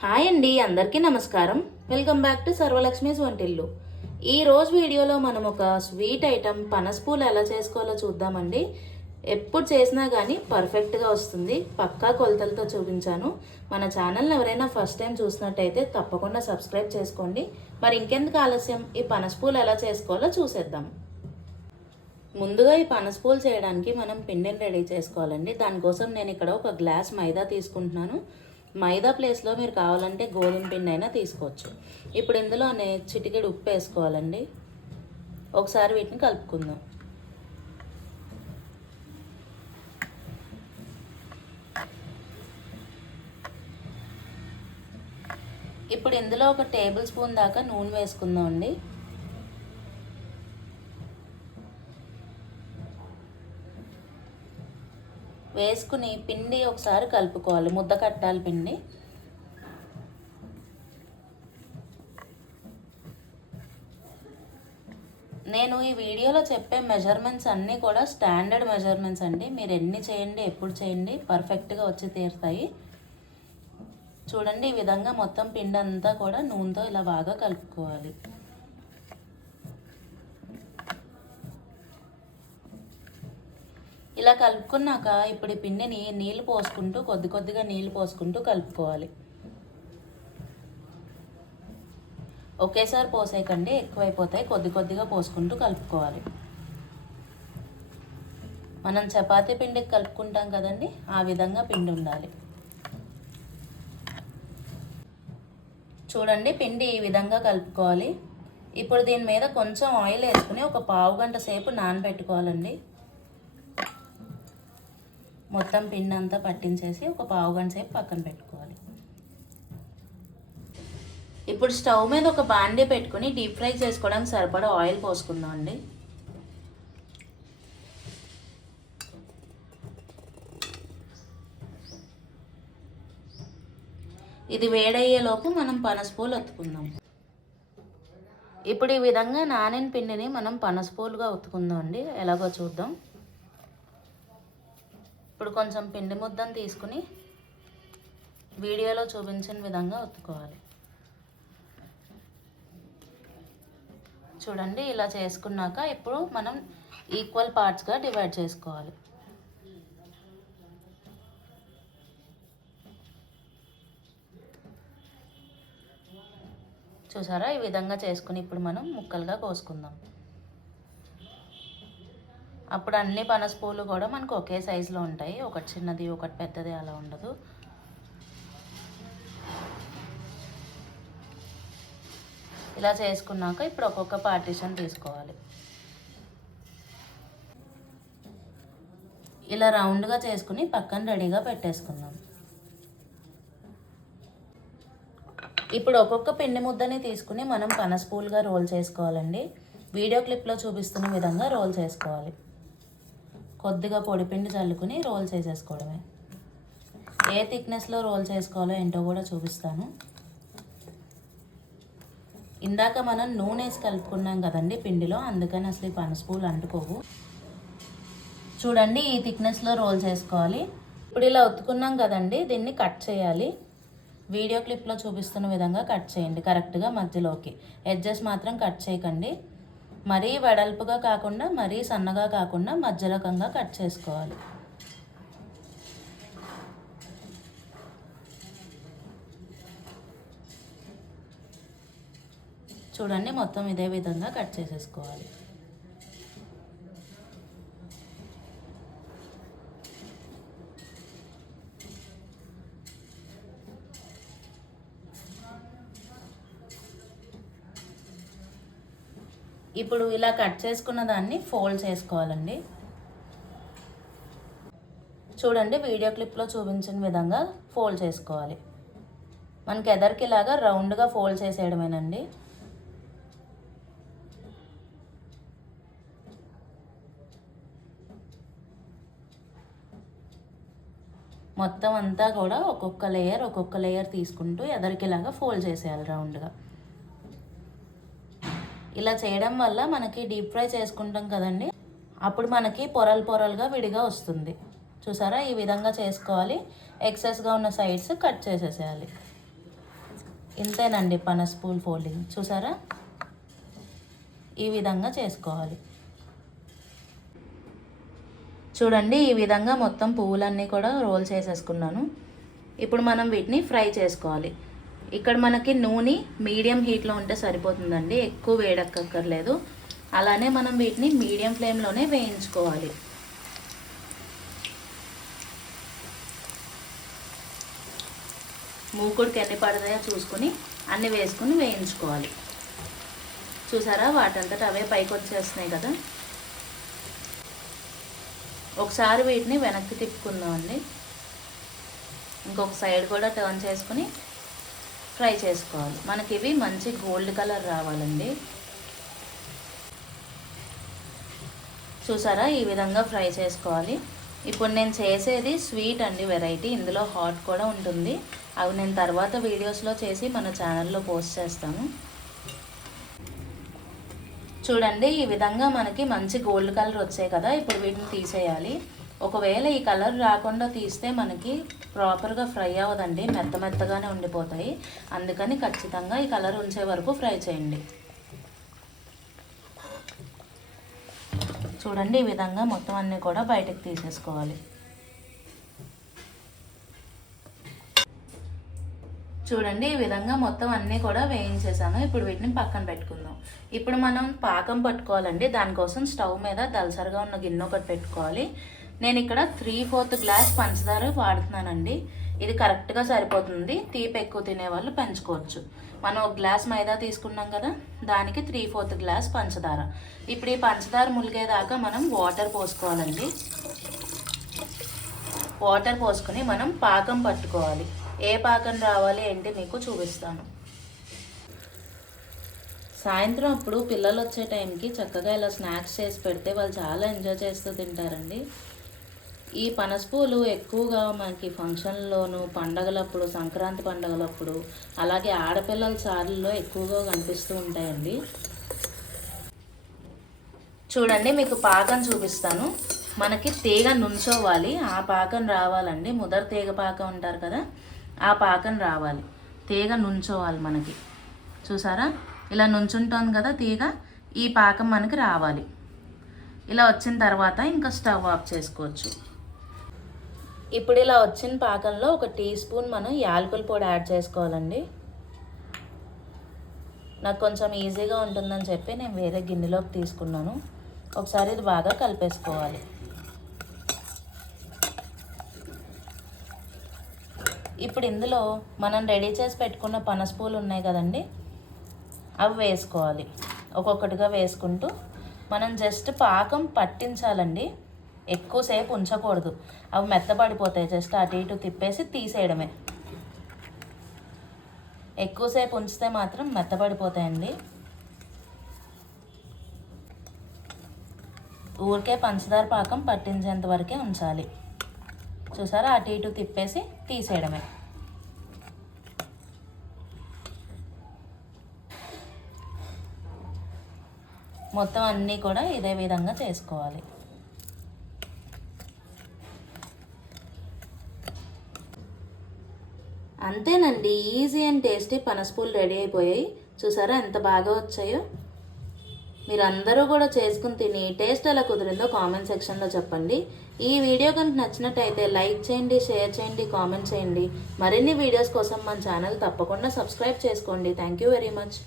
Hi అండి, అందరికీ నమస్కారం. వెల్కమ్ బ్యాక్ టు సర్వలక్ష్మీస్ వంటిల్లు. ఈ రోజు వీడియోలో మనం ఒక స్వీట్ ఐటమ్ పనసపూలు ఎలా చేసుకోవాలో చూద్దామండి. ఎప్పుడు చేసినా కానీ పర్ఫెక్ట్గా వస్తుంది. పక్కా కొలతలతో చూపించాను. మన ఛానల్ని ఎవరైనా ఫస్ట్ టైం చూసినట్టయితే తప్పకుండా సబ్స్క్రైబ్ చేసుకోండి. మరి ఇంకెందుకు ఆలస్యం, ఈ పనసపూలు ఎలా చేసుకోవాలో చూసేద్దాం. ముందుగా ఈ పనసపూలు చేయడానికి మనం పిండిని రెడీ చేసుకోవాలండి. దానికోసం నేను ఇక్కడ ఒక గ్లాస్ మైదా తీసుకుంటున్నాను. మైదా ప్లేస్లో మీరు కావాలంటే గోధుమ పిండి అయినా తీసుకోవచ్చు. ఇప్పుడు ఇందులోనే చిటికెడు ఉప్పు వేసుకోవాలండి. ఒకసారి వీటిని కలుపుకుందాం. ఇప్పుడు ఇందులో ఒక టేబుల్ స్పూన్ దాకా నూనె వేసుకుందాం అండి. వేసుకుని పిండి ఒకసారి కలుపుకోవాలి, ముద్ద కట్టాలి పిండి. నేను ఈ వీడియోలో చెప్పే మెజర్మెంట్స్ అన్నీ కూడా స్టాండర్డ్ మెజర్మెంట్స్ అండి. మీరు ఎన్ని చేయండి, ఎప్పుడు చేయండి, పర్ఫెక్ట్గా వచ్చి తీరుతాయి. చూడండి, ఈ విధంగా మొత్తం పిండి అంతా కూడా నూనెతో ఇలా బాగా కలుపుకోవాలి. ఇలా కలుపుకున్నాక ఇప్పుడు ఈ పిండిని నీళ్ళు పోసుకుంటూ కొద్ది కొద్దిగా నీళ్ళు పోసుకుంటూ కలుపుకోవాలి. ఒకేసారి పోసేయకండి, ఎక్కువైపోతాయి. కొద్ది కొద్దిగా పోసుకుంటూ కలుపుకోవాలి. మనం చపాతీ పిండికి కలుపుకుంటాం కదండి, ఆ విధంగా పిండి ఉండాలి. చూడండి, పిండి ఈ విధంగా కలుపుకోవాలి. ఇప్పుడు దీని మీద కొంచెం ఆయిల్ వేసుకుని ఒక పావు గంట సేపు నానబెట్టుకోవాలండి. మొత్తం పిండి అంతా పట్టించేసి ఒక పావు గంట సేపు పక్కన పెట్టుకోవాలి. ఇప్పుడు స్టవ్ మీద ఒక బాండీ పెట్టుకుని డీప్ ఫ్రై చేసుకోవడానికి సరిపడా ఆయిల్ పోసుకుందాం అండి. ఇది వేడయ్యేలోపు మనం పనసపూలు ఒత్తుకుందాం. ఇప్పుడు ఈ విధంగా నానిన పిండిని మనం పనసపూలుగా ఒత్తుకుందాం అండి. ఎలాగో చూద్దాం. ఇప్పుడు కొంచెం పిండి ముద్దను తీసుకుని వీడియోలో చూపించిన విధంగా ఒత్తుకోవాలి. చూడండి, ఇలా చేసుకున్నాక ఇప్పుడు మనం ఈక్వల్ పార్ట్స్గా డివైడ్ చేసుకోవాలి. చూసారా, ఈ విధంగా చేసుకుని ఇప్పుడు మనం ముక్కలుగా కోసుకుందాం. అప్పుడు అన్ని పనసపూలు కూడా మనకు ఒకే సైజులో ఉంటాయి. ఒకటి చిన్నది, ఒకటి పెద్దది అలా ఉండదు. ఇలా చేసుకున్నాక ఇప్పుడు ఒక్కొక్క పార్టీషన్ తీసుకోవాలి. ఇలా రౌండ్గా చేసుకుని పక్కన రెడీగా పెట్టేసుకుందాం. ఇప్పుడు ఒక్కొక్క పిండి ముద్దని తీసుకుని మనం పనసపూలుగా రోల్ చేసుకోవాలండి. వీడియో క్లిప్లో చూపిస్తున్న విధంగా రోల్ చేసుకోవాలి. కొద్దిగా పొడిపిండి చల్లుకుని రోల్ చేసేసుకోవడమే. ఏ థిక్నెస్లో రోల్ చేసుకోవాలో ఏంటో కూడా చూపిస్తాను. ఇందాక మనం నూనె వేసి కలుపుకున్నాం కదండి పిండిలో, అందుకని అసలు ఈ పనసపూలు అంటుకోవు. చూడండి, ఈ థిక్నెస్లో రోల్ చేసుకోవాలి. ఇప్పుడు ఇలా ఒత్తుకున్నాం కదండి, దీన్ని కట్ చేయాలి. వీడియో క్లిప్లో చూపిస్తున్న విధంగా కట్ చేయండి, కరెక్ట్గా మధ్యలోకి. ఎడ్జెస్ మాత్రం కట్ చేయకండి. మరీ వెడల్పుగా కాకుండా మరీ సన్నగా కాకుండా మధ్య రకంగా కట్ చేసుకోవాలి. చూడండి, మొత్తం ఇదే విధంగా కట్ చేసేసుకోవాలి. ఇప్పుడు ఇలా కట్ చేసుకున్న దాన్ని ఫోల్డ్ చేసుకోవాలండి. చూడండి, వీడియో క్లిప్లో చూపించిన విధంగా ఫోల్డ్ చేసుకోవాలి. మనకి ఎదరికి ఇలాగా రౌండ్గా ఫోల్డ్ చేసేయడమేనండి. మొత్తం అంతా కూడా ఒక్కొక్క లేయర్ తీసుకుంటూ ఎదరికిలాగా ఫోల్డ్ చేసేయాలి రౌండ్గా. ఇలా చేయడం వల్ల మనకి డీప్ ఫ్రై చేసుకుంటాం కదండి, అప్పుడు మనకి పొరలు పొరలుగా విడిగా వస్తుంది. చూసారా, ఈ విధంగా చేసుకోవాలి. ఎక్సెస్గా ఉన్న సైడ్స్ కట్ చేసేసేయాలి. ఇంతేనండి పనస్పూల్ ఫోల్డింగ్. చూసారా, ఈ విధంగా చేసుకోవాలి. చూడండి, ఈ విధంగా మొత్తం పువ్వులన్నీ కూడా రోల్ చేసేసుకున్నాను. ఇప్పుడు మనం వీటిని ఫ్రై చేసుకోవాలి. ఇక్కడ మనకి నూనె మీడియం హీట్లో ఉంటే సరిపోతుందండి, ఎక్కువ వేడెక్కర్లేదు. అలానే మనం వీటిని మీడియం ఫ్లేమ్లోనే వేయించుకోవాలి. మూకుడికి ఎన్ని పడతాయో చూసుకొని అన్నీ వేసుకొని వేయించుకోవాలి. చూసారా, వాటంతట అవే పైకి వచ్చేస్తున్నాయి కదా. ఒకసారి వీటిని వెనక్కి తిప్పుకుందామండి. ఇంకొక సైడ్ కూడా టర్న్ చేసుకుని ఫ్రై చేసుకోవాలి. మనకి ఇవి మంచి గోల్డ్ కలర్ రావాలండి. చూసారా, ఈ విధంగా ఫ్రై చేసుకోవాలి. ఇప్పుడు నేను చేసేది స్వీట్ అండి, వెరైటీ. ఇందులో హాట్ కూడా ఉంటుంది. అవి నేను తర్వాత వీడియోస్లో చేసి మన ఛానల్లో పోస్ట్ చేస్తాను. చూడండి, ఈ విధంగా మనకి మంచి గోల్డ్ కలర్ వచ్చాయి కదా. ఇప్పుడు వీటిని తీసేయాలి. ఒకవేళ ఈ కలర్ రాకుండా తీస్తే మనకి ప్రాపర్గా ఫ్రై అవ్వదండి, మెత్తగానే ఉండిపోతాయి. అందుకని ఖచ్చితంగా ఈ కలర్ ఉంచే వరకు ఫ్రై చేయండి. చూడండి, ఈ విధంగా మొత్తం అన్నీ కూడా బయటకు తీసేసుకోవాలి. చూడండి, ఈ విధంగా మొత్తం అన్నీ కూడా వేయించేసాను. ఇప్పుడు వీటిని పక్కన పెట్టుకుందాం. ఇప్పుడు మనం పాకం పట్టుకోవాలండి. దానికోసం స్టవ్ మీద దలసరిగా ఉన్న గిన్నె ఒకటి పెట్టుకోవాలి. నేను ఇక్కడ 3/4 గ్లాస్ పంచదార వాడుతున్నానండి. ఇది కరెక్ట్గా సరిపోతుంది. తీపి ఎక్కువ తినేవాళ్ళు పెంచుకోవచ్చు. మనం 1 గ్లాస్ మైదా తీసుకున్నాం కదా, దానికి 3/4 గ్లాస్ పంచదార. ఇప్పుడు ఈ పంచదార ములిగేదాకా మనం వాటర్ పోసుకోవాలండి. వాటర్ పోసుకొని మనం పాకం పట్టుకోవాలి. ఏ పాకం రావాలి ఏంటి మీకు చూపిస్తాను. సాయంత్రం అప్పుడు పిల్లలు వచ్చే టైంకి చక్కగా ఇలా స్నాక్స్ చేసి పెడితే వాళ్ళు చాలా ఎంజాయ్ చేస్తూ తింటారండి. ఈ పనసపూలు ఎక్కువగా మనకి ఫంక్షన్లోను, పండగలప్పుడు, సంక్రాంతి పండగలప్పుడు, అలాగే ఆడపిల్లల సార్లలో ఎక్కువగా కనిపిస్తూ ఉంటాయండి. చూడండి, మీకు పాకం చూపిస్తాను. మనకి తీగ నుంచోవాలి, ఆ పాకం రావాలండి. ముదర తీగ పాకం అంటారు కదా, ఆ పాకం రావాలి. తీగ నుంచోవాలి మనకి. చూసారా, ఇలా నుంచుంటోంది కదా తీగ, ఈ పాకం మనకి రావాలి. ఇలా వచ్చిన తర్వాత ఇంకా స్టవ్ ఆఫ్ చేసుకోవచ్చు. ఇప్పుడు ఇలా వచ్చిన పాకంలో 1 టీ స్పూన్ మనం యాలకుల పొడి యాడ్ చేసుకోవాలండి. నాకు కొంచెం ఈజీగా ఉంటుందని చెప్పి నేను వేరే గిన్నెలోకి తీసుకున్నాను. ఒకసారి ఇది బాగా కలిపేసుకోవాలి. ఇప్పుడు ఇందులో మనం రెడీ చేసి పెట్టుకున్న పనసపూలు ఉన్నాయి కదండి, అవి వేసుకోవాలి. ఒక్కొక్కటిగా వేసుకుంటూ మనం జస్ట్ పాకం పట్టించాలండి, ఎక్కువసేపు ఉంచకూడదు. అవి మెత్తపడిపోతాయి. జస్ట్ అటు ఇటు తిప్పేసి తీసేయడమే. ఎక్కువసేపు ఉంచితే మాత్రం మెత్తపడిపోతాయండి. ఊరికే పంచదార పాకం పట్టించేంత వరకే ఉంచాలి. చూసారా, అటు ఇటు తిప్పేసి తీసేయడమే. మొత్తం అన్నీ కూడా ఇదే విధంగా చేసుకోవాలి. అంతేనండి, ఈజీ అండ్ టేస్టీ పనసపూలు రెడీ అయిపోయాయి. చూసారా ఎంత బాగా వచ్చాయో. మీరు అందరూ కూడా చేసుకుని తిని టేస్ట్ ఎలా కుదిరిందో కామెంట్ సెక్షన్లో చెప్పండి. ఈ వీడియో కనుక నచ్చినట్టయితే లైక్ చేయండి, షేర్ చేయండి, కామెంట్ చేయండి. మరిన్ని వీడియోస్ కోసం మన ఛానల్ తప్పకుండా సబ్స్క్రైబ్ చేసుకోండి. Thank you very much.